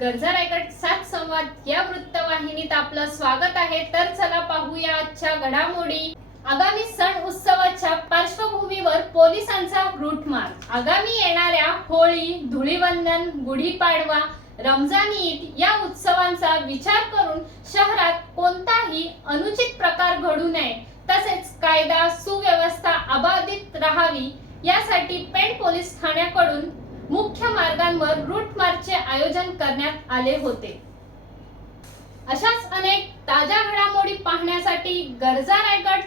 गरजा रायगड सात संवाद या वृत्तवाहिनीत आपलं स्वागत आहे. तर चला पाहूया आजच्या घडामोडी. आगामी सण उत्सवाच्या पार्श्वभूमीवर पोलिसांचा रूट मार्च आगामी येणाऱ्या होळी धुळीवंदन गुढीपाडवा रमजान ईद या उत्सवांचा विचार करून शहरात कोणताही अनुचित प्रकार घडू नये तसेच कायदा सुव्यवस्था अबाधित राहावी यासाठी पेण पोलीस ठाण्याकडून मुख्य मार्गांवर रूट मार्चचे आयोजन करण्यात आले होते. अशाच अनेक ताज्या घडामोडी पाहण्यासाठी गरजा रायगड